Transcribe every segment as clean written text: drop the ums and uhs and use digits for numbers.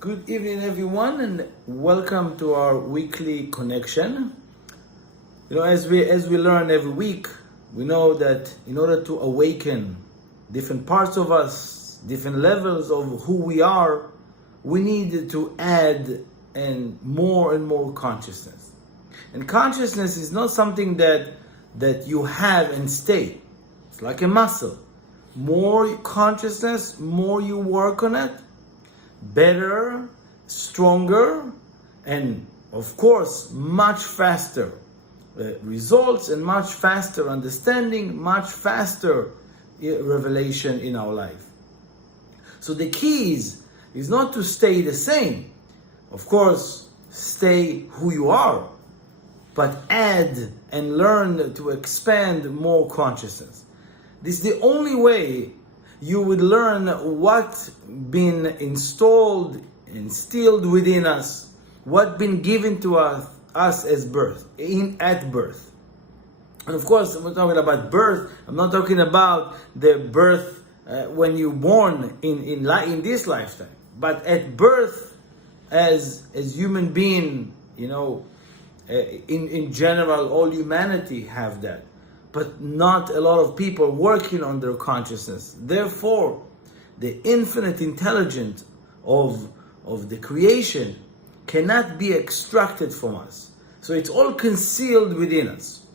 Good evening, everyone, and welcome to our weekly connection. As we learn every week, we know that in order to awaken different parts of us, different levels of who we are, we need to add more and more consciousness. And consciousness is not something that you have and stay. It's like a muscle. More consciousness, more you work on it, better, stronger, and of course much faster results and much faster understanding, much faster revelation in our life. So the key is not to stay the same. Of course, stay who you are, but add and learn to expand more consciousness. This is the only way you would learn what's been instilled within us, what's been given to us as at birth. And of course, I'm not talking about birth. I'm not talking about the birth when you're born in this lifetime, but at birth as human being. In general, all humanity have that. But not a lot of people working on their consciousness. Therefore, the infinite intelligence of the creation cannot be extracted from us. So it's all concealed within us.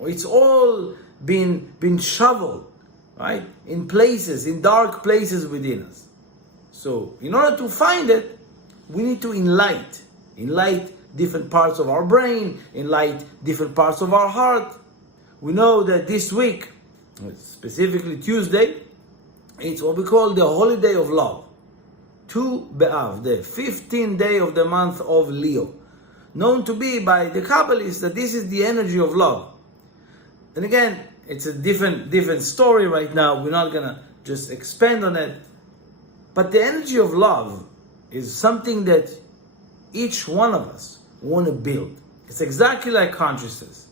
It's all been shoveled, right? In dark places within us. So in order to find it, we need to enlighten different parts of our brain, enlighten different parts of our heart. We know that this week, specifically Tuesday, it's what we call the holiday of love. Tu B'Av, the 15th day of the month of Leo. Known to be by the Kabbalists that this is the energy of love. And again, it's a different story right now. We're not going to just expand on it. But the energy of love is something that each one of us want to build. It's exactly like consciousness.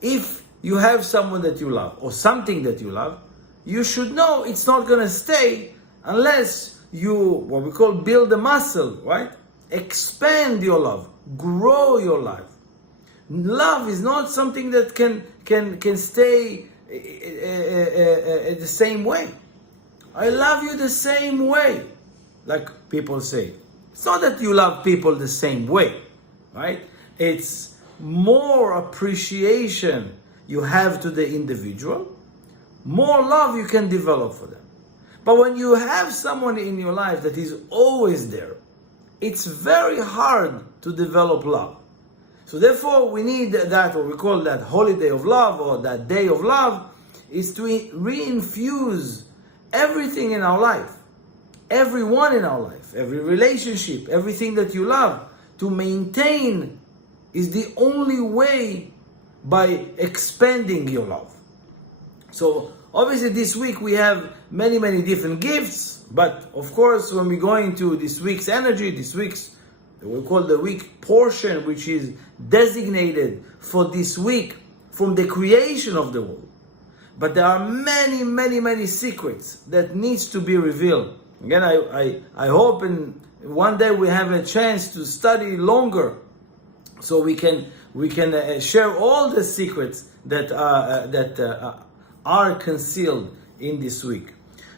If you have someone that you love or something that you love, you should know it's not going to stay unless you, what we call, build a muscle, right? Expand your love, grow your life. Love is not something that can stay the same way. I love you the same way, like people say. It's not that you love people the same way, right? It's more appreciation you have to the individual, more love you can develop for them. But when you have someone in your life that is always there, it's very hard to develop love. So therefore we need that, what we call that holiday of love or that day of love, is to reinfuse everything in our life, everyone in our life, every relationship, everything that you love, to maintain is the only way by expanding your love. So obviously this week we have many different gifts, but of course when we go into this week's energy, we call the week portion, which is designated for this week from the creation of the world. But there are many secrets that needs to be revealed. Again, I hope and one day we have a chance to study longer, so we can share all the secrets that are concealed in this week.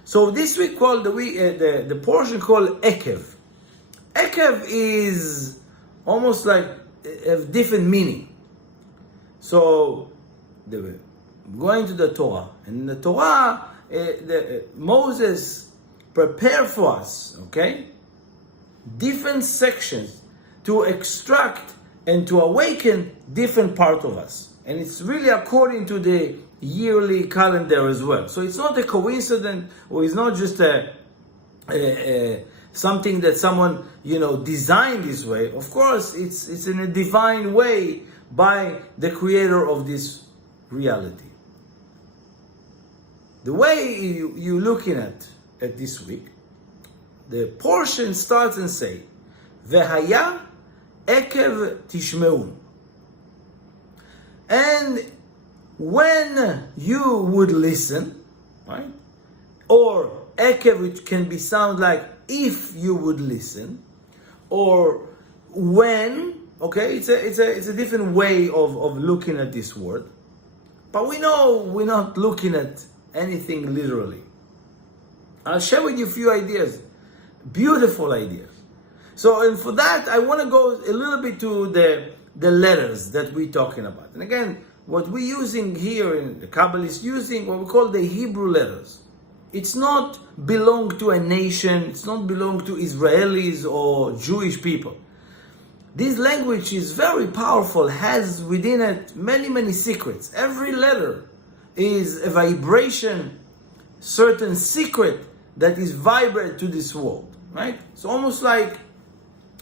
So this week called the portion called Eikev. Eikev is almost like a different meaning. So going to the Torah, and in the Torah, Moses prepared for us, different sections to extract and to awaken different part of us. And it's really according to the yearly calendar as well. So it's not a coincidence, or it's not just something that someone designed this way. Of course, it's in a divine way by the creator of this reality. The way you're looking at this week, the portion starts and say, V'haya Eikev tishmeu. And when you would listen, right? Or Eikev, which can be sound like if you would listen, or when, okay, it's a different way of looking at this word. But we know we're not looking at anything literally. I'll share with you a few ideas, beautiful ideas. So, and for that, I want to go a little bit to the letters that we're talking about. And again, what we're using here in the Kabbalists, using what we call the Hebrew letters. It's not belong to a nation, it's not belong to Israelis or Jewish people. This language is very powerful, has within it many, many secrets. Every letter is a vibration, certain secret that is vibrate to this world, right? It's almost like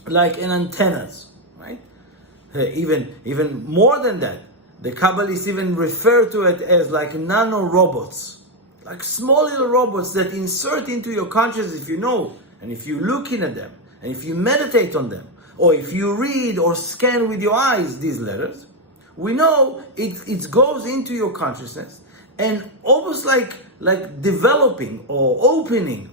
an antennas, right? Even more than that, the Kabbalists even refer to it as like nano robots, like small little robots that insert into your consciousness if you know, and if you're looking at them, and if you meditate on them, or if you read or scan with your eyes these letters, we know it goes into your consciousness and almost like developing or opening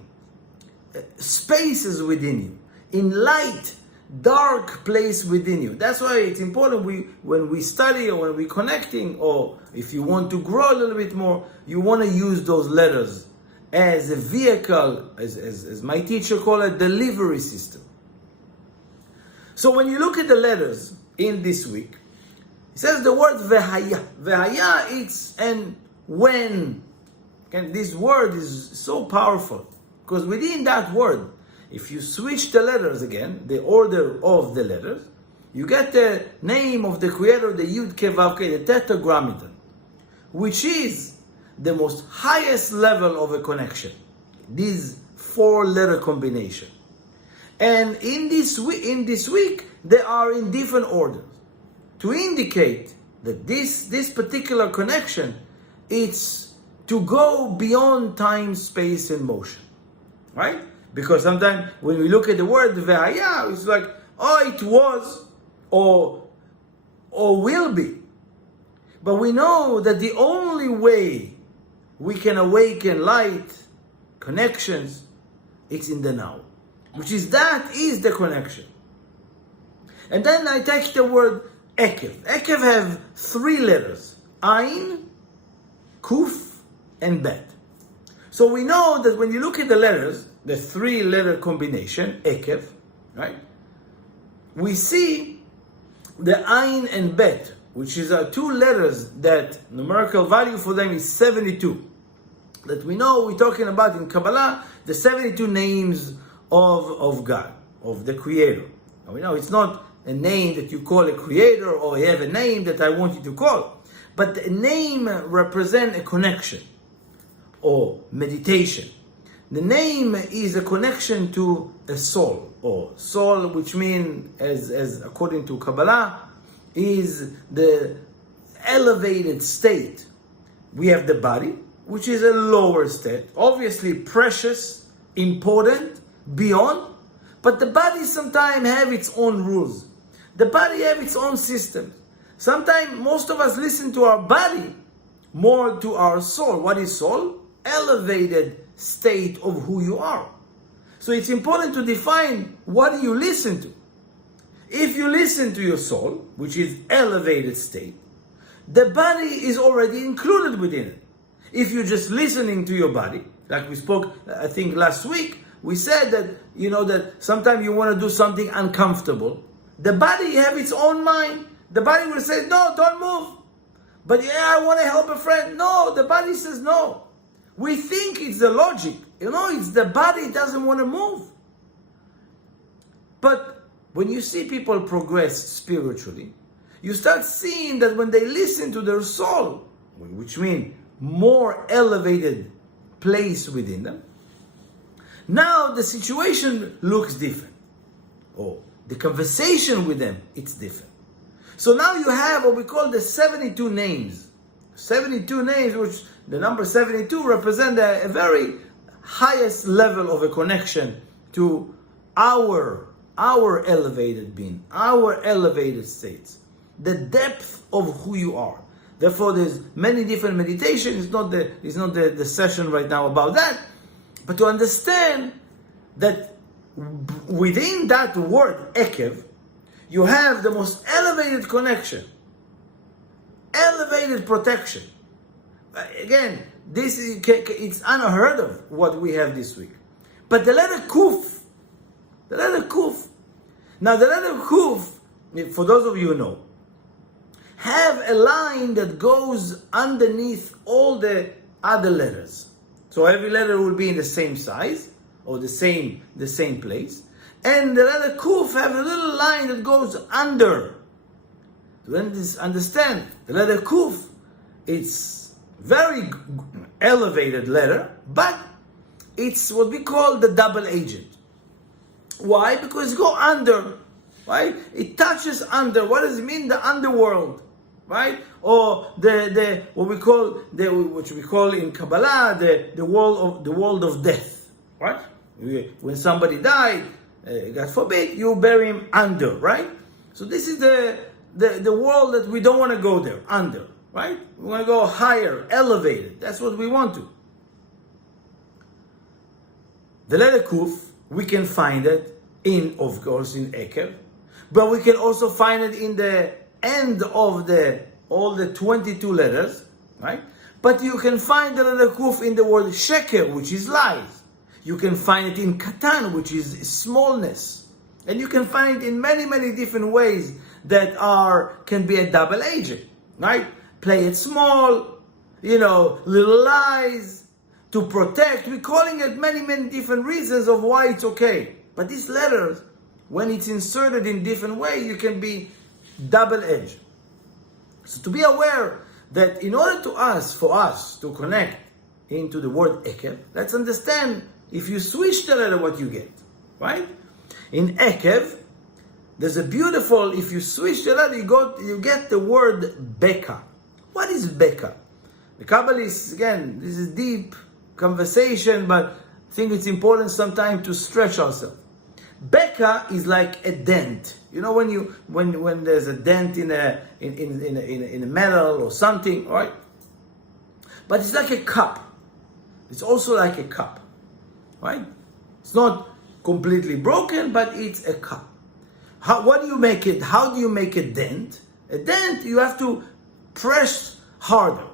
spaces within you, in light, dark place within you. That's why it's important when we study or when we're connecting, or if you want to grow a little bit more, you want to use those letters as a vehicle, as my teacher called it, delivery system. So when you look at the letters in this week, it says the word vehaya. Vehaya, it's and when. And this word is so powerful, because within that word, if you switch the letters again, the order of the letters, you get the name of the creator, the Eikev, the tetragrammaton, which is the most highest level of a connection. This 4-letter combination. And in this week, they are in different orders to indicate that this particular connection, it's to go beyond time, space, and motion, right? Because sometimes when we look at the word ve'aya, it's like, oh, it was, or will be. But we know that the only way we can awaken light, connections, it's in the now. Which is, that is the connection. And then I take the word Eikev. Eikev have 3 letters. Ain, Kuf, and Bet. So we know that when you look at the letters, the 3-letter combination, Eikev, right? We see the Ain and Bet, which is 2 letters that numerical value for them is 72. That we know we're talking about in Kabbalah, the 72 names of God, of the Creator. Now we know it's not a name that you call a creator, or you have a name that I want you to call. But the name represents a connection or meditation. The name is a connection to a soul, or soul, which means, as according to Kabbalah, is the elevated state. We have the body, which is a lower state, obviously precious, important, beyond, but the body sometimes have its own rules. The body have its own systems. Sometimes most of us listen to our body more to our soul. What is soul? Elevated state of who you are. So it's important to define what do you listen to. If you listen to your soul, which is elevated state, the body is already included within it. If you're just listening to your body, like we spoke, I think last week, we said that, that sometimes you want to do something uncomfortable. The body have its own mind. The body will say, no, don't move. But yeah, I want to help a friend. No, the body says no. We think it's the logic. It's the body doesn't want to move. But when you see people progress spiritually, you start seeing that when they listen to their soul, which means more elevated place within them, now the situation looks different. Or the conversation with them, it's different. So now you have what we call the 72 names. 72 names, which the number 72 represent a very highest level of a connection to our elevated being, our elevated states, the depth of who you are. Therefore, there's many different meditations. It's not the session right now about that. But to understand that within that word Eikev, you have the most elevated connection, elevated protection. Again, it's unheard of what we have this week. But the letter Kuf, now the letter Kuf, for those of you who know, have a line that goes underneath all the other letters. So every letter will be in the same size or the same place. And the letter Kuf have a little line that goes under. To understand, the letter Kuf, it's very elevated letter, but it's what we call the double agent. Why? Because it go under, right? It touches under. What does it mean? The underworld, right? Or the what we call in Kabbalah the world of death, right? When somebody died, God forbid, you bury him under, right? So this is the world that we don't want to go there, under, right? We want to go higher, elevated. That's what we want to. The letter Kuf, we can find it of course, in Eikev, but we can also find it in the end of all the 22 letters, right? But you can find the letter Kuf in the word Sheker, which is lies. You can find it in Katan, which is smallness. And you can find it in many, many different ways that can be a double agent, right? Play it small, little lies, to protect. We're calling it many, many different reasons of why it's okay. But these letters, when it's inserted in different ways, you can be double-edged. So to be aware that in order for us to connect into the word Eikev, let's understand, if you switch the letter, what you get, right? In Eikev, there's a beautiful, if you switch the letter, you get the word Beka. What is Beka? The Kabbalists, again, this is deep conversation, but I think it's important sometimes to stretch ourselves. Beka is like a dent. You know when there's a dent in a metal or something, right? But it's like a cup. It's also like a cup, right? It's not completely broken, but it's a cup. What do you make it? How do you make a dent? A dent, you have to press harder.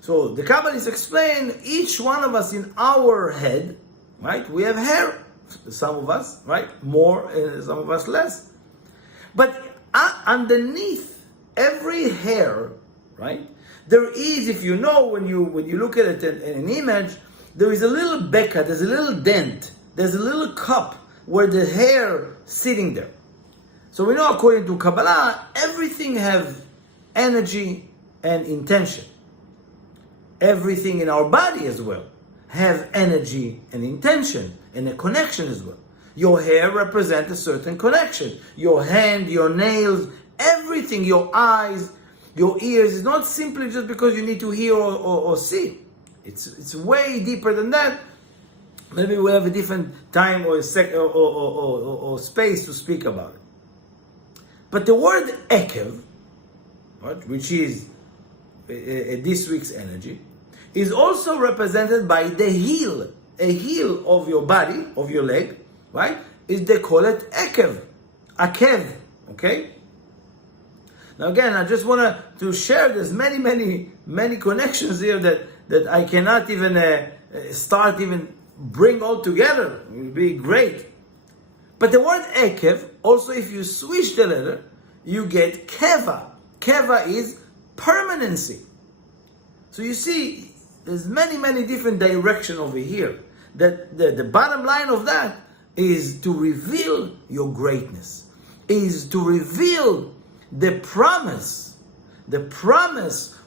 So the Kabbalists explain, each one of us in our head, right? We have hair, some of us, right? More, some of us less. But underneath every hair, right? There is, if you know, when you look at it in an image, there is a little beka, there's a little dent, there's a little cup where the hair sitting there. So we know, according to Kabbalah, everything have energy and intention. Everything in our body as well have energy and intention and a connection as well. Your hair represents a certain connection. Your hand, your nails, everything, your eyes, your ears, is not simply just because you need to hear or see. It's way deeper than that. Maybe we'll have a different time or space to speak about it. But the word Eikev, right, which is this week's energy, is also represented by the heel. A heel of your body, of your leg, right? They call it Eikev. Akev, okay? Now again, I just want to share, there's many connections here that I cannot even bring all together. It will be great. But the word Eikev, also if you switch the letter, you get Keva. Keva is permanency. So you see, there's many different directions over here. That the bottom line of that is to reveal your greatness, is to reveal the promise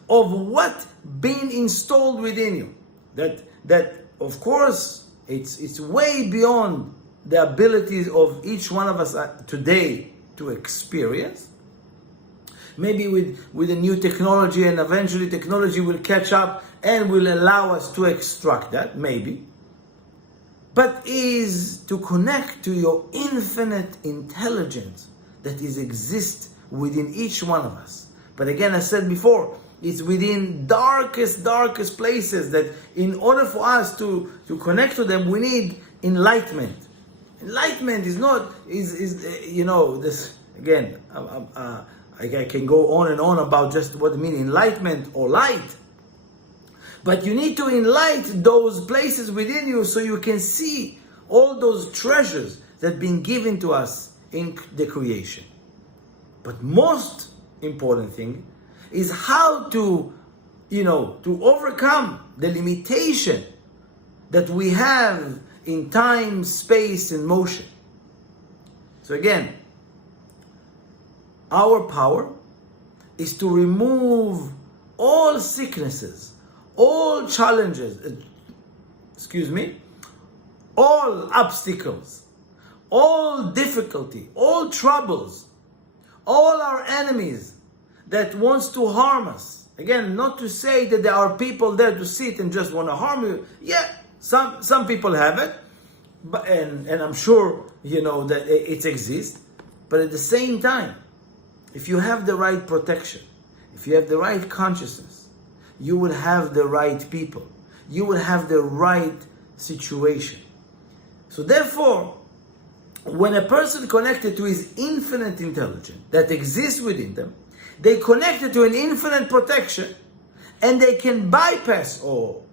of what being installed within you. That of course it's way beyond the abilities of each one of us today to experience. Maybe with a new technology, and eventually technology will catch up and will allow us to extract that, maybe. But is to connect to your infinite intelligence that exists within each one of us. But again, I said before, it's within darkest places that in order for us to connect to them, we need enlightenment. Enlightenment is not, this, again, I can go on and on about just what it means, enlightenment or light. But you need to enlighten those places within you so you can see all those treasures that have been given to us in the creation. But most important thing is how to overcome the limitation that we have in time, space, and motion. So again, our power is to remove all sicknesses, all challenges, all obstacles, all difficulty, all troubles, all our enemies that wants to harm us. Again, not to say that there are people there to sit and just want to harm you. Yeah, some people have it, but and I'm sure that it exists. But at the same time, if you have the right protection, if you have the right consciousness, you will have the right people. You will have the right situation. So therefore, when a person connected to his infinite intelligence that exists within them, they connected to an infinite protection, and they can bypass or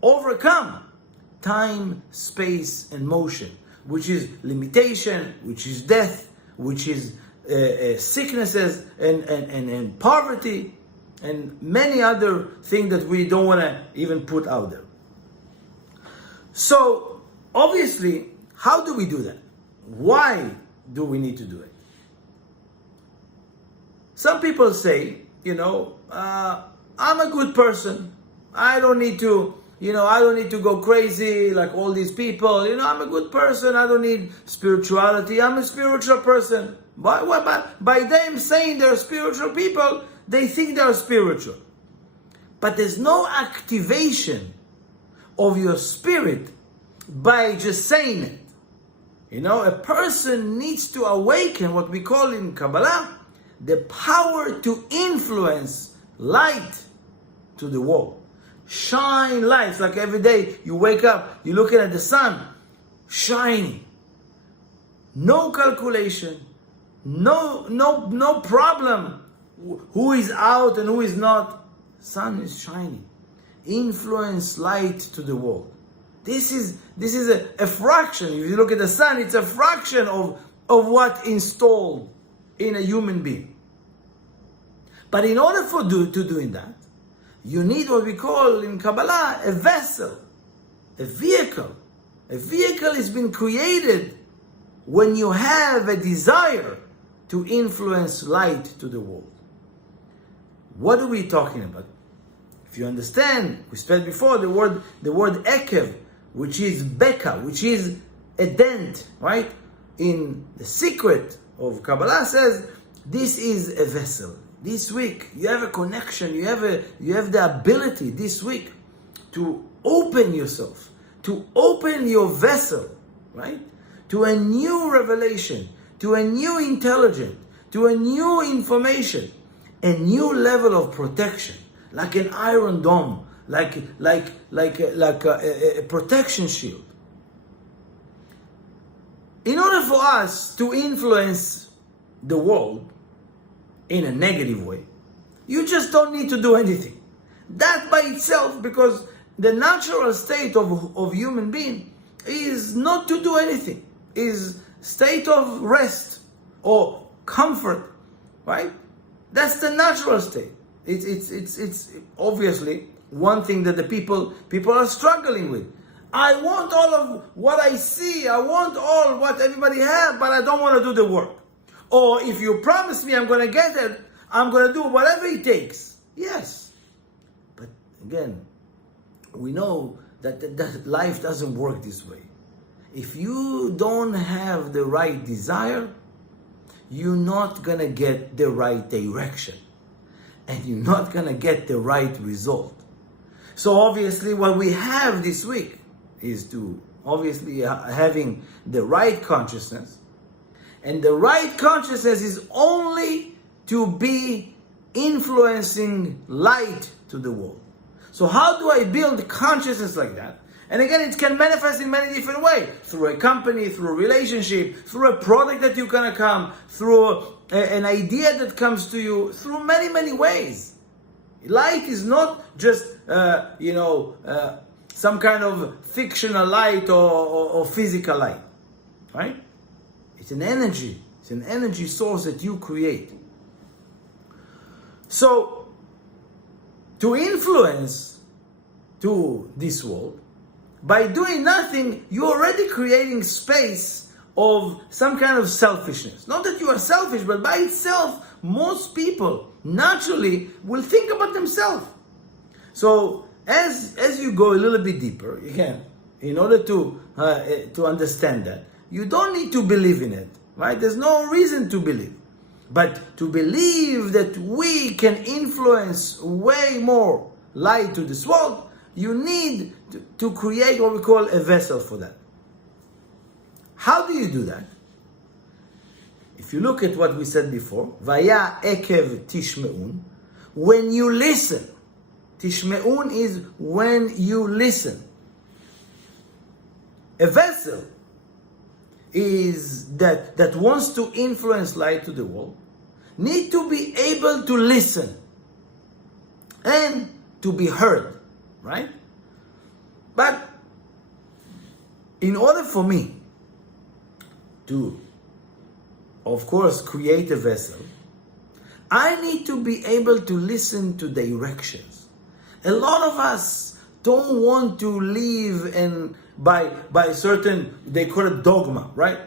overcome time, space, and motion, which is limitation, which is death, which is sicknesses and poverty, and many other things that we don't want to even put out there. So, obviously, how do we do that? Why do we need to do it? Some people say, I'm a good person. I don't need to, go crazy like all these people. I'm a good person. I don't need spirituality. I'm a spiritual person. By them saying they're spiritual people, they think they're spiritual. But there's no activation of your spirit by just saying it. A person needs to awaken what we call in Kabbalah the power to influence light to the world. Shine lights, like every day you wake up, you're looking at the sun, shining. No calculation, no problem. Who is out and who is not? Sun is shining. Influence light to the world. This is a fraction. If you look at the sun, it's a fraction of what installed in a human being. But in order to doing that, you need what we call in Kabbalah a vessel, a vehicle. A vehicle has been created when you have a desire to influence light to the world. What are we talking about? If you understand, we spelled before the word Eikev, which is Beka, which is a dent, right? In the secret of Kabbalah says, this is a vessel. This week, you have a connection, you have the ability this week to open yourself, to open your vessel, right? To a new revelation, to a new intelligence, to a new information, a new level of protection, like an iron dome, like a protection shield. In order for us to influence the world in a negative way, you just don't need to do anything. That by itself, because the natural state of human being is not to do anything, is state of rest or comfort, right? That's the natural state. It's obviously one thing that the people are struggling with. I want all of what I see, I want all what everybody has, but I don't want to do the work. Or if you promise me I'm going to get it, I'm going to do whatever it takes. Yes. But again, we know that life doesn't work this way. If you don't have the right desire, you're not going to get the right direction. And you're not going to get the right result. So obviously what we have this week is to obviously having the right consciousness. And the right consciousness is only to be influencing light to the world. So how do I build consciousness like that? And again, it can manifest in many different ways. Through a company, through a relationship, through a product that you're going to come, through an idea that comes to you, through many, many ways. Light is not just, some kind of fictional light or physical light. Right? It's an energy. It's an energy source that you create. So, to influence to this world, by doing nothing, you're already creating space of some kind of selfishness. Not that you are selfish, but by itself, most people naturally will think about themselves. So, as you go a little bit deeper, again, in order to understand that, you don't need to believe in it, right? There's no reason to believe. But to believe that we can influence way more light to this world, you need to create what we call a vessel for that. How do you do that? If you look at what we said before, Vaya Eikev Tishmeun, when you listen. Tishmeun is when you listen. A vessel is that wants to influence light to the world, need to be able to listen and to be heard, right? But in order for me to, of course, create a vessel, I need to be able to listen to directions. A lot of us don't want to live by certain, they call it dogma, right?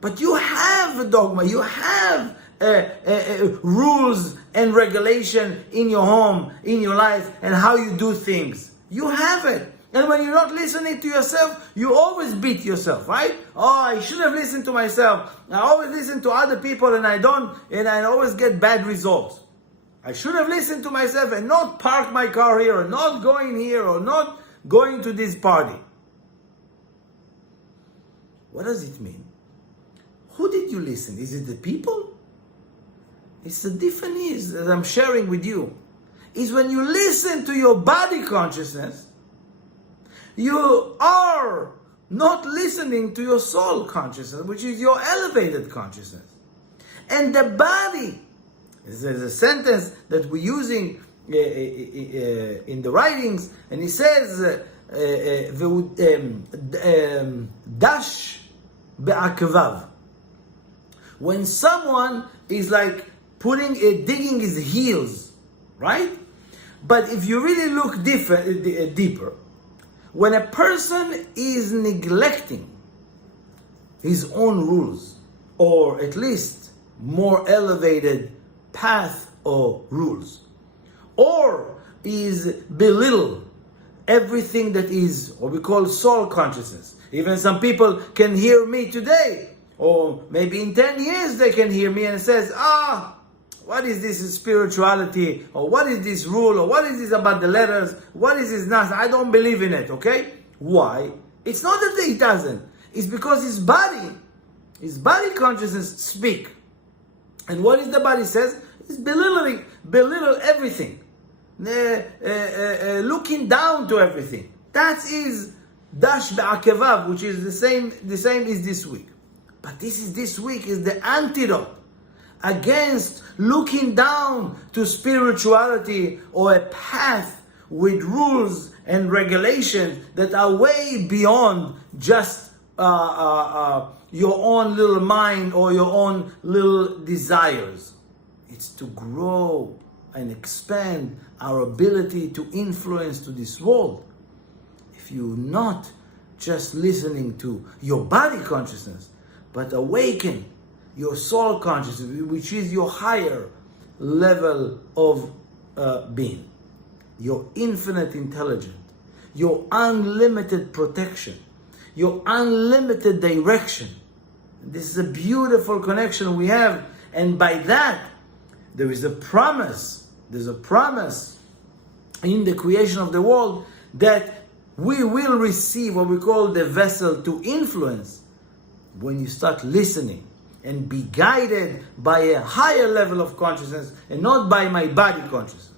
But you have a dogma, you have rules and regulation in your home, in your life, and how you do things. You have it. And when you're not listening to yourself, you always beat yourself, right? Oh, I should have listened to myself. I always listen to other people and I don't, and I always get bad results. I should have listened to myself and not park my car here, or not going here, or not going to this party. What does it mean? Who did you listen? Is it the people? It's the difference that I'm sharing with you. Is when you listen to your body consciousness, you are not listening to your soul consciousness, which is your elevated consciousness. And the body, there's a sentence that we're using in the writings, and it says, dash be'akevav. When someone is like digging his heels, right? But if you really look deeper, when a person is neglecting his own rules, or at least more elevated path or rules, or is belittle everything that is what we call soul consciousness. Even some people can hear me today, or maybe in 10 years they can hear me and says, what is this spirituality, or what is this rule, or what is this about the letters, what is this nonsense? I don't believe in it, okay? Why? It's not that he doesn't. It's because his body consciousness speak. And what is the body says? It's belittle everything. Looking down to everything. That is dash be'akevav, which is the same as this week. But this week is the antidote against looking down to spirituality or a path with rules and regulations that are way beyond just your own little mind or your own little desires. It's to grow and expand our ability to influence to this world. If you're not just listening to your body consciousness, but awaken your soul consciousness, which is your higher level of being, your infinite intelligence, your unlimited protection, your unlimited direction. This is a beautiful connection we have, and by that, there is a promise. There's a promise in the creation of the world that we will receive what we call the vessel to influence when you start listening and be guided by a higher level of consciousness and not by my body consciousness.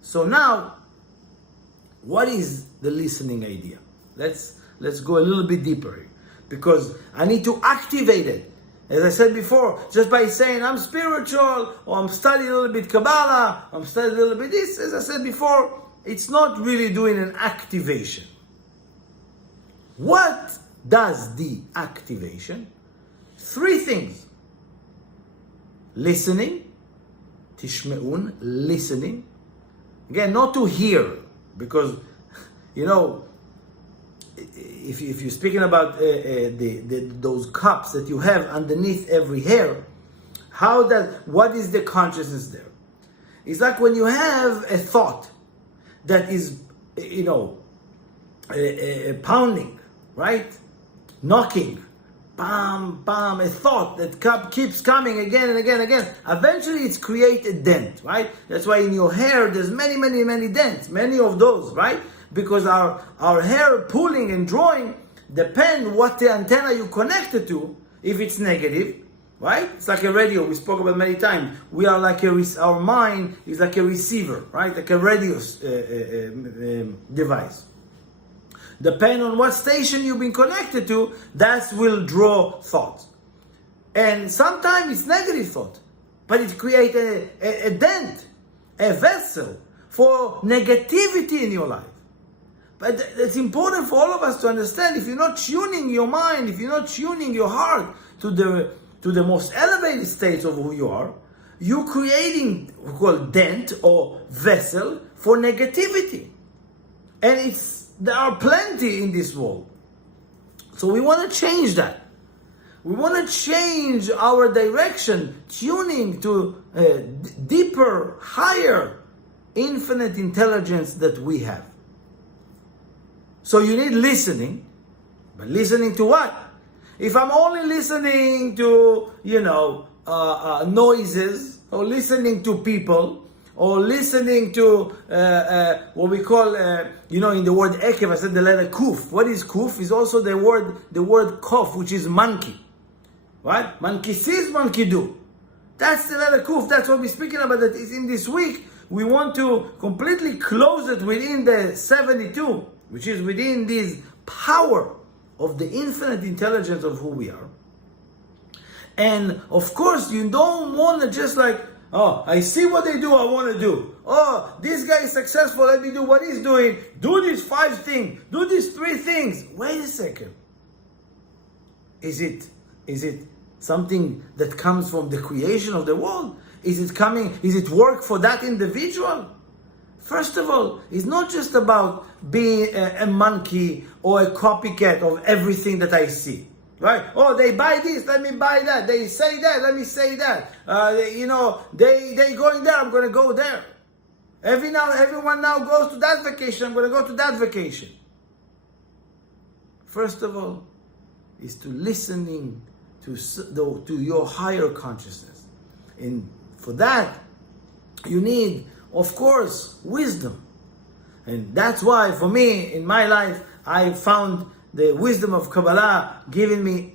So now, what is the listening idea? Let's go a little bit deeper here, because I need to activate it. As I said before, just by saying I'm spiritual, or I'm studying a little bit Kabbalah, I'm studying a little bit this, as I said before, it's not really doing an activation. What does the activation? 3 things. Listening, tishme'un, listening. Again, not to hear, because, if you're speaking about those cups that you have underneath every hair, what is the consciousness there? It's like when you have a thought that is, pounding, right? Knocking, bam, bam, a thought that keeps coming again and again and again. Eventually it's create a dent, right? That's why in your hair there's many, many, many dents, many of those, right? Because our hair pulling and drawing depend what the antenna you connected to. If it's negative, right? It's like a radio, we spoke about many times. We are like our mind is like a receiver, right? Like a radio device. Depend on what station you've been connected to, that will draw thoughts. And sometimes it's negative thought, but it creates a dent, a vessel for negativity in your life. But it's important for all of us to understand, if you're not tuning your mind, if you're not tuning your heart to the most elevated states of who you are, you're creating what we call dent or vessel for negativity. And there are plenty in this world. So we want to change that. We want to change our direction, tuning to a deeper, higher, infinite intelligence that we have. So you need listening, but listening to what? If I'm only listening to, noises, or listening to people, or listening to what we call, in the word Eikev, I said the letter kuf. What is kuf? Is also the word kof, which is monkey. Right? Monkey sees, monkey do. That's the letter kuf. That's what we're speaking about. That is in this week. We want to completely close it within the 72, which is within this power of the infinite intelligence of who we are. And of course, you don't want to just like, oh, I see what they do, I want to do. Oh, this guy is successful, let me do what he's doing. Do these 5 things, do these 3 things. Wait a second. Is it something that comes from the creation of the world? Is it work for that individual? First of all, it's not just about being a monkey or a copycat of everything that I see. Right? Oh, they buy this, let me buy that. They say that, let me say that. They going there, I'm going to go there. Everyone now goes to that vacation, I'm going to go to that vacation. First of all, is to listening to your higher consciousness. And for that, you need, of course, wisdom. And that's why, for me, in my life, I found the wisdom of Kabbalah giving me,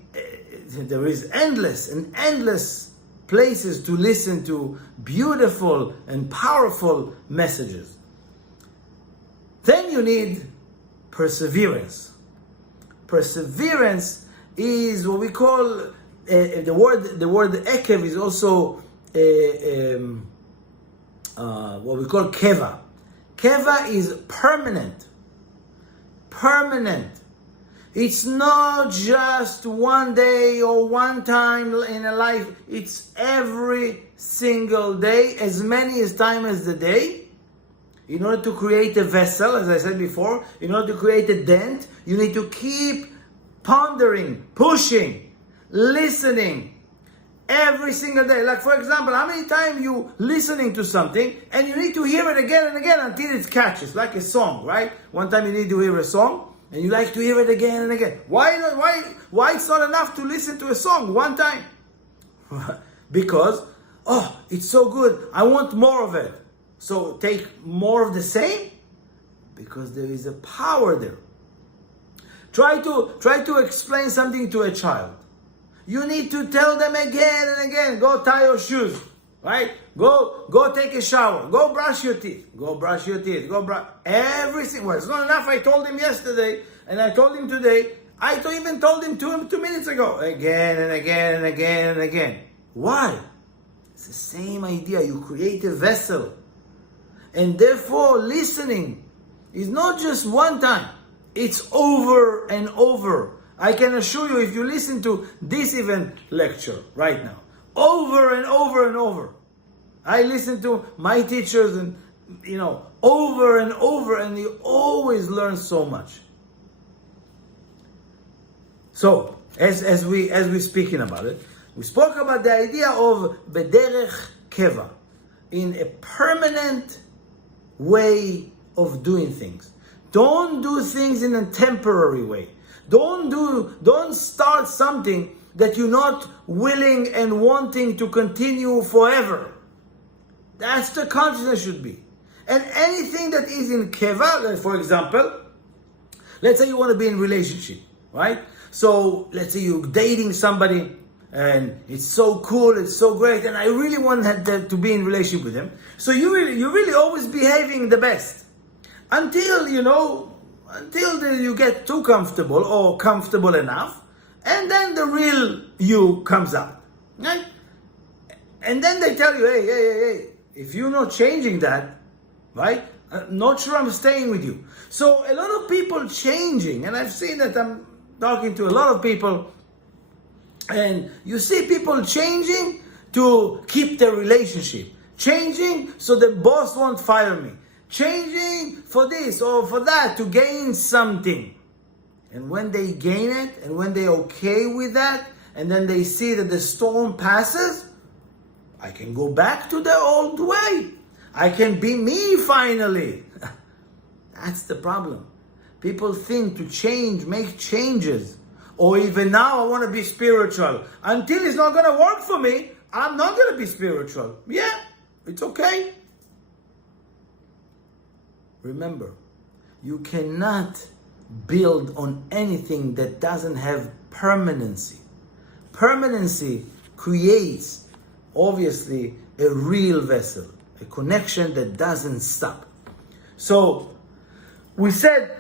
there is endless places to listen to beautiful and powerful messages. Then you need perseverance. Perseverance is what we call, the word Eikev is also what we call keva. Keva is permanent. It's not just one day or one time in a life. It's every single day, as many as time as the day. In order to create a vessel, as I said before, in order to create a dent, you need to keep pondering, pushing, listening every single day. Like, for example, how many times you listening to something and you need to hear it again and again until it catches, like a song, right? One time you need to hear a song and you like to hear it again and again. Why it's not enough to listen to a song one time? Because, it's so good, I want more of it. So take more of the same, because there is a power there. Try to explain something to a child. You need to tell them again and again, go tie your shoes. right? Go take a shower. Go brush your teeth. Go brush your teeth. Go brush everything. Well, it's not enough. I told him yesterday, and I told him today. I even told him 2 minutes ago. Again and again and again and again. Why? It's the same idea. You create a vessel. And therefore, listening is not just one time. It's over and over. I can assure you, if you listen to this even lecture right now, over and over and over. I listen to my teachers and, over and over, and you always learn so much. So, as we speaking about it, we spoke about the idea of bederech keva, in a permanent way of doing things. Don't do things in a temporary way. Don't start something that you're not willing and wanting to continue forever. That's the consciousness should be. And anything that is in keva, like for example, let's say you want to be in relationship, right? So let's say you're dating somebody and it's so cool, it's so great, and I really want to be in relationship with him. So you're really always behaving the best until you get too comfortable or comfortable enough, and then the real you comes out, right? And then they tell you, hey, if you're not changing that, right? I'm not sure I'm staying with you. So a lot of people changing, and I've seen that. I'm talking to a lot of people, and you see people changing to keep their relationship, changing so the boss won't fire me, changing for this or for that to gain something. And when they gain it, and when they're okay with that, and then they see that the storm passes, I can go back to the old way. I can be me finally. That's the problem. People think to change, make changes. Or even now I want to be spiritual. Until it's not going to work for me, I'm not going to be spiritual. Yeah, it's okay. Remember, you cannot build on anything that doesn't have permanency. Permanency creates, obviously, a real vessel, a connection that doesn't stop. So, we said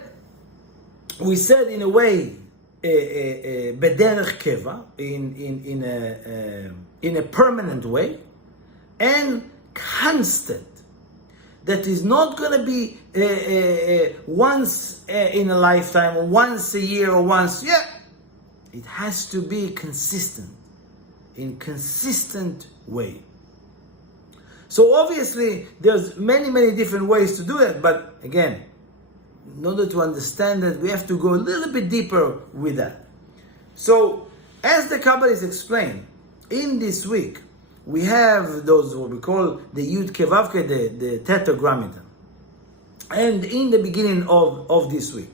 in a way, bederech keva, in a permanent way, and constant. That is not going to be once in a lifetime, or once a year, or once. Yeah, it has to be consistent, in consistent way. So obviously, there's many different ways to do it. But again, in order to understand that, we have to go a little bit deeper with that. So, as the Kabbalists explain, in this week, we have those what we call the Yud Kevavke, the tetragrammaton. And in the beginning of this week,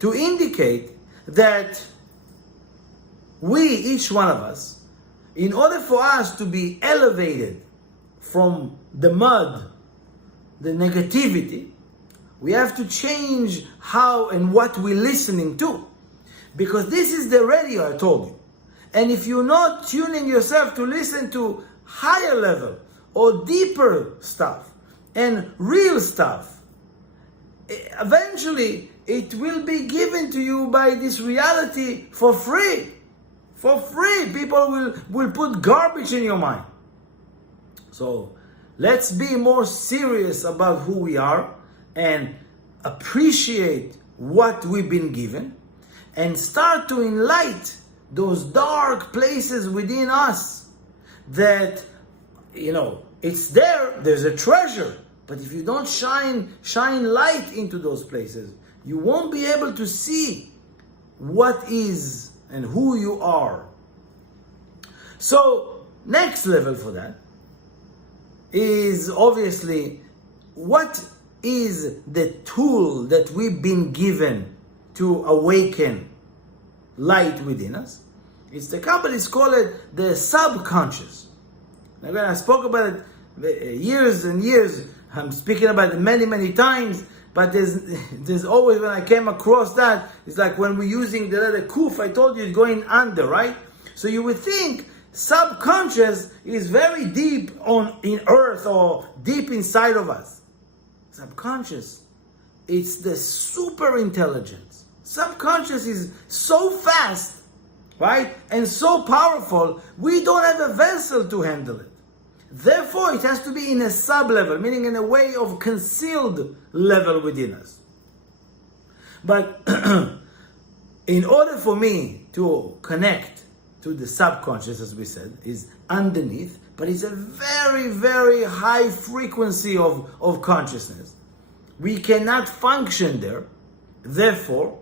to indicate that we, each one of us, in order for us to be elevated from the mud, the negativity, we have to change how and what we're listening to. Because this is the radio, I told you. And if you're not tuning yourself to listen to higher level or deeper stuff and real stuff, eventually it will be given to you by this reality for free. For free. People will put garbage in your mind. So let's be more serious about who we are and appreciate what we've been given, and start to enlighten those dark places within us that, it's there's a treasure, but if you don't shine light into those places, you won't be able to see what is and who you are. So, next level for that is obviously what is the tool that we've been given to awaken light within us. It's the Kabbalists call it the subconscious. Again, I spoke about it years and years. I'm speaking about it many times, but there's always, when I came across that, it's like when we're using the letter kuf, I told you it's going under, right? So you would think Subconscious is very deep in earth or deep inside of us. Subconscious, it's the super intelligence. Subconscious is so fast, right? And so powerful, we don't have a vessel to handle it. Therefore, it has to be in a sub-level, meaning in a way of concealed level within us. But in order for me to connect to the subconscious, as we said, is underneath, but it's a very, very high frequency of consciousness. We cannot function there. Therefore,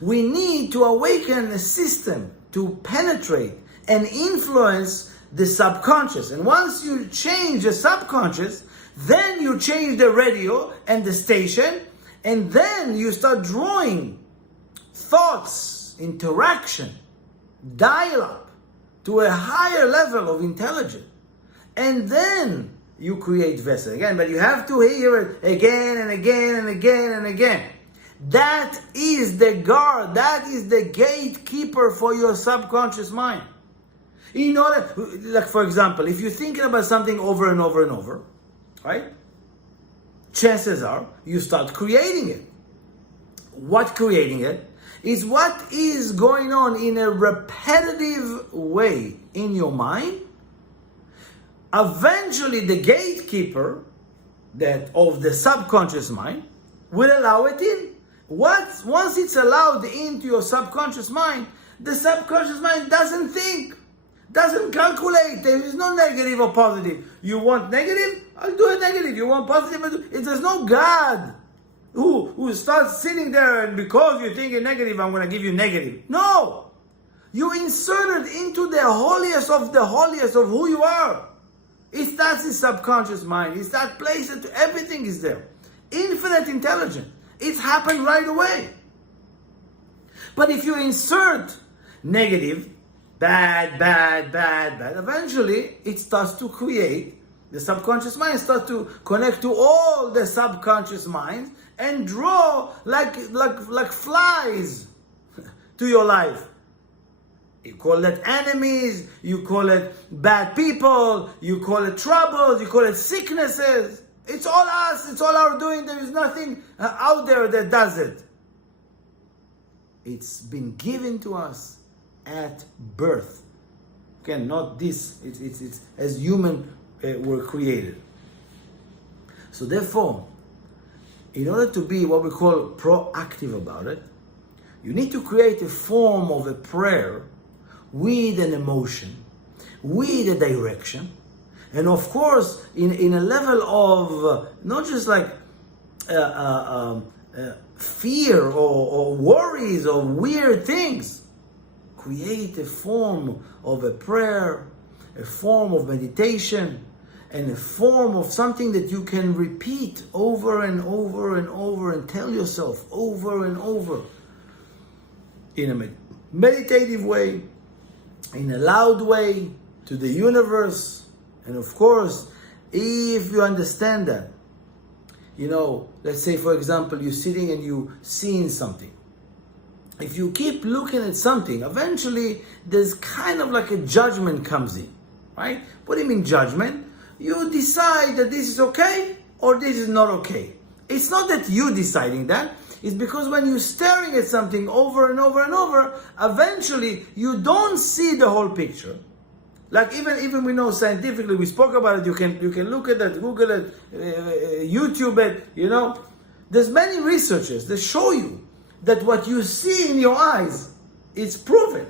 we need to awaken a system to penetrate and influence the subconscious. And once you change the subconscious, then you change the radio and the station, and then you start drawing thoughts, interaction, dial-up to a higher level of intelligence. And then you create vessel again, but you have to hear it again and again and again and again. That is the guard, that is the gatekeeper for your subconscious mind. In order, like for example, if you're thinking about something over and over and over, right? Chances are you start creating it. What creating it is what is going on in a repetitive way in your mind. Eventually, the gatekeeper of the subconscious mind will allow it in. Once it's allowed into your subconscious mind, the subconscious mind doesn't think, doesn't calculate. There is no negative or positive. You want negative? I'll do a negative. You want positive? There's no God who starts sitting there and because you're thinking negative, I'm going to give you negative. No! You inserted into the holiest of the holiest of who you are. It's that the subconscious mind. It's that place that everything is there. Infinite intelligence. It's happened right away. But if you insert negative, bad, eventually it starts to create, the subconscious mind starts to connect to all the subconscious minds and draw like flies to your life. You call it enemies, you call it bad people, you call it troubles, you call it sicknesses. It's all us, it's all our doing. There is nothing out there that does it. It's been given to us at birth. Again, not this, it's as human were created. So therefore, in order to be what we call proactive about it, you need to create a form of a prayer with an emotion, with a direction, and of course, in a level of not just like fear or worries or weird things. Create a form of a prayer, a form of meditation, and a form of something that you can repeat over and over and over and tell yourself over and over in a meditative way, in a loud way, to the universe. And of course, if you understand that, let's say for example, you're sitting and you're seeing something. If you keep looking at something, eventually there's kind of like a judgment comes in, right? What do you mean judgment? You decide that this is okay or this is not okay. It's not that you're deciding that. It's because when you're staring at something over and over and over, eventually you don't see the whole picture. Like even we know scientifically, we spoke about it. You can look at that, Google it, YouTube it. There's many researchers that show you that what you see in your eyes, it's proven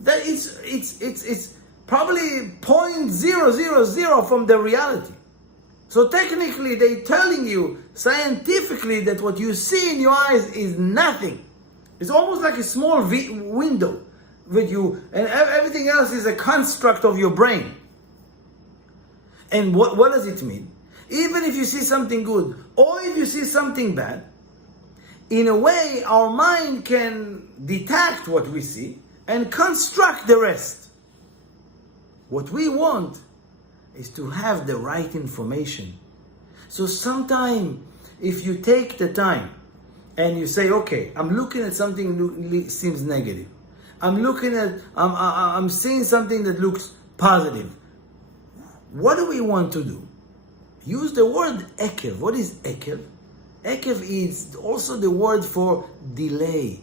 that it's probably 0.000 from the reality. So technically, they're telling you scientifically that what you see in your eyes is nothing. It's almost like a small window with you, and everything else is a construct of your brain. And what does it mean? Even if you see something good or if you see something bad, in a way our mind can detect what we see and construct the rest. What we want is to have the right information. So sometime if you take the time and you say, okay, I'm looking at something that seems negative, I'm seeing something that looks positive. What do we want to do? Use the word Eikev. What is Eikev? Eikev is also the word for delay.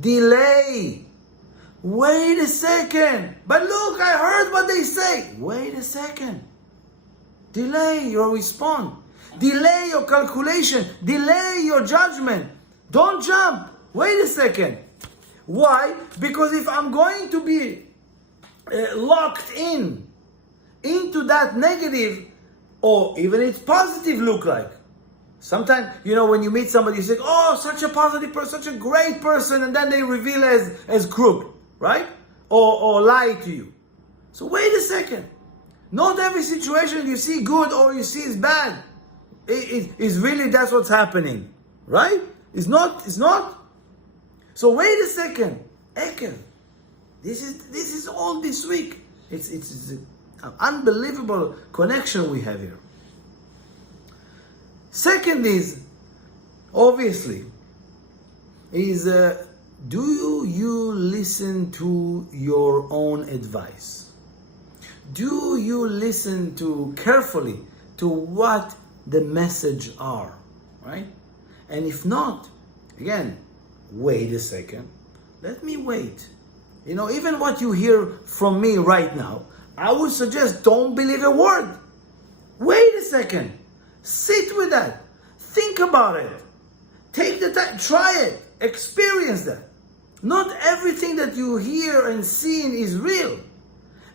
Delay. Wait a second. But look, I heard what they say. Wait a second. Delay your response. Delay your calculation. Delay your judgment. Don't jump. Wait a second. Why? Because if I'm going to be locked into that negative, or even it's positive look like. Sometimes, when you meet somebody, you say, oh, such a positive person, such a great person, and then they reveal as crooked, right? Or lie to you. So wait a second. Not every situation you see good or you see is bad. It's really, that's what's happening, right? It's not. So wait a second. Eikev. This is all this week. It's an unbelievable connection we have here. Second is, obviously, do you listen to your own advice? Do you listen carefully to what the message are, right? And if not, again, wait a second. Let me wait. Even what you hear from me right now, I would suggest don't believe a word. Wait a second. Sit with that. Think about it. Take the time. Try it. Experience that. Not everything that you hear and see is real.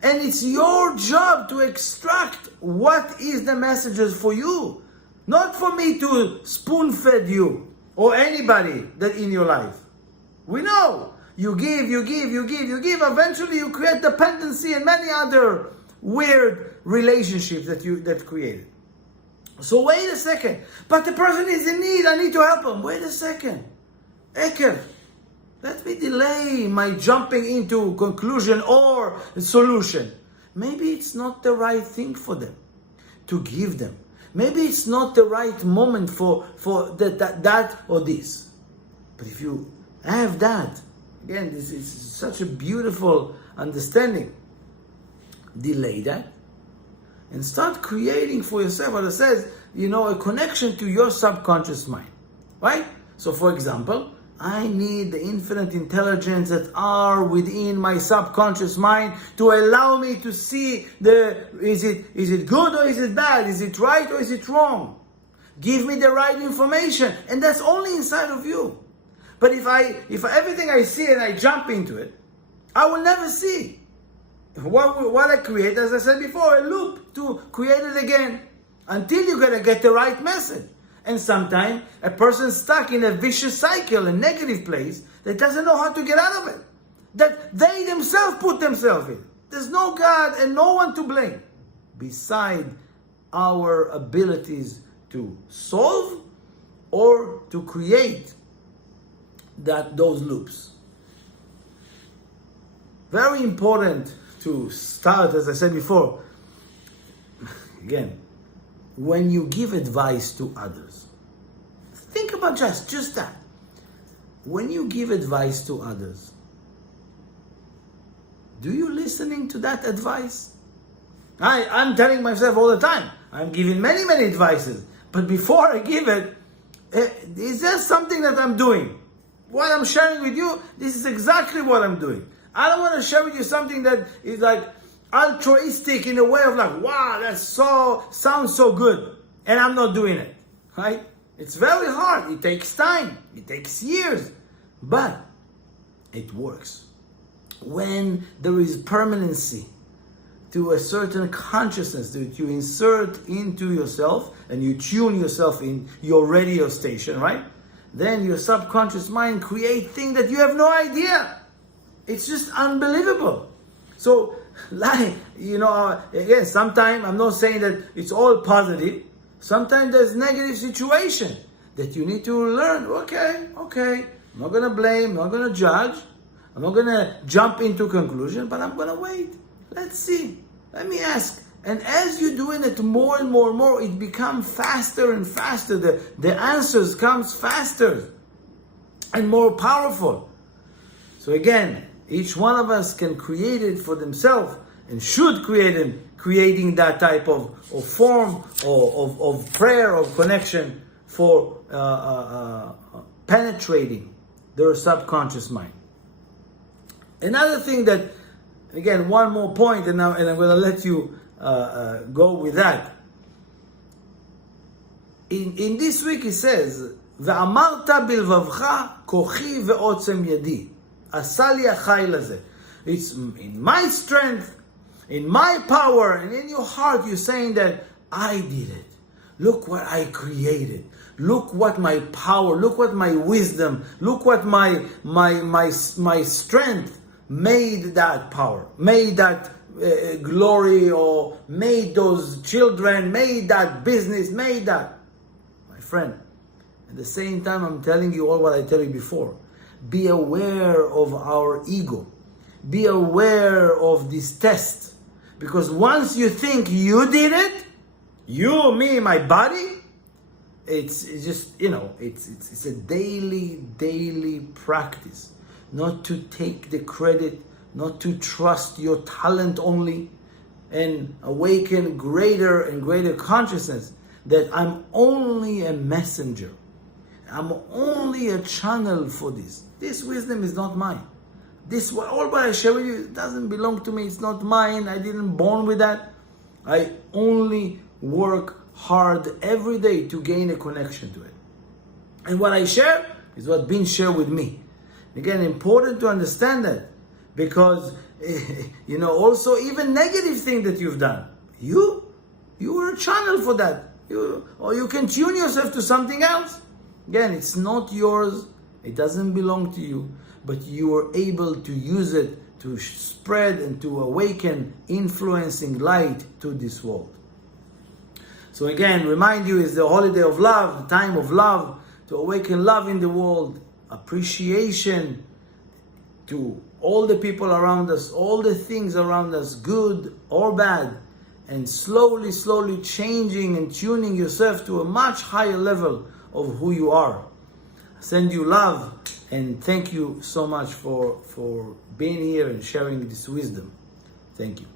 And it's your job to extract what is the messages for you. Not for me to spoon-fed you or anybody that in your life. We know. You give. Eventually you create dependency and many other weird relationships that created. So wait a second. But the person is in need. I need to help him. Wait a second. Eikev, let me delay my jumping into conclusion or solution. Maybe it's not the right thing for them to give them. Maybe it's not the right moment for that or this. But if you have that, again, this is such a beautiful understanding. Delay that and start creating for yourself, what it says, a connection to your subconscious mind, right? So, for example, I need the infinite intelligence that are within my subconscious mind to allow me to see is it good or is it bad? Is it right or is it wrong? Give me the right information, and that's only inside of you. But if everything I see and I jump into it, I will never see. What I create, as I said before, a loop to create it again until you're going to get the right message. And sometimes a person's stuck in a vicious cycle, a negative place, that doesn't know how to get out of it. That they themselves put themselves in. There's no God and no one to blame beside our abilities to solve or to create those loops. Very important to start, as I said before, again, when you give advice to others, think about just that. When you give advice to others, do you listening to that advice? I'm telling myself all the time, I'm giving many advices, but before I give it, is there something that I'm doing? What I'm sharing with you, this is exactly what I'm doing. I don't want to share with you something that is like altruistic in a way of like, wow, sounds so good, and I'm not doing it, right? It's very hard. It takes time. It takes years, but it works. When there is permanency to a certain consciousness that you insert into yourself and you tune yourself in your radio station, right? Then your subconscious mind creates things that you have no idea. It's just unbelievable. So, again, sometimes I'm not saying that it's all positive. Sometimes there's negative situation that you need to learn. Okay. I'm not going to blame, I'm not going to judge. I'm not going to jump into conclusion, but I'm going to wait. Let's see. Let me ask. And as you're doing it more and more, it becomes faster and faster. The answers comes faster and more powerful. So again, Each one of us can create it for themselves and should create it, creating that type of form or of prayer, of connection for penetrating their subconscious mind. Another thing that, again, one more point, and I'm going to let you go with that. In this week it says, "Ve'amarta bilvavcha kochi ve'otzem yadi." Asali achai laze. It's in my strength, in my power, and in your heart you're saying that I did it. Look what I created. Look what my power, look what my wisdom, look what my strength made that power, made that glory, or made those children, made that business, made that. My friend, at the same time I'm telling you all what I tell you before. Be aware of our ego. Be aware of this test. Because once you think you did it, you, me, my body, it's just, it's a daily practice. Not to take the credit, not to trust your talent only, and awaken greater and greater consciousness that I'm only a messenger. I'm only a channel for this. This wisdom is not mine. This, all what I share with you, doesn't belong to me. It's not mine. I didn't born with that. I only work hard every day to gain a connection to it. And what I share is what been shared with me. Again, important to understand that, because also even negative thing that you've done, you were a channel for that. Or you can tune yourself to something else. Again, it's not yours. It doesn't belong to you, but you are able to use it to spread and to awaken, influencing light to this world. So again, remind you, it's the holiday of love, the time of love, to awaken love in the world, appreciation to all the people around us, all the things around us, good or bad, and slowly changing and tuning yourself to a much higher level of who you are. I send you love, and thank you so much for being here and sharing this wisdom. Thank you.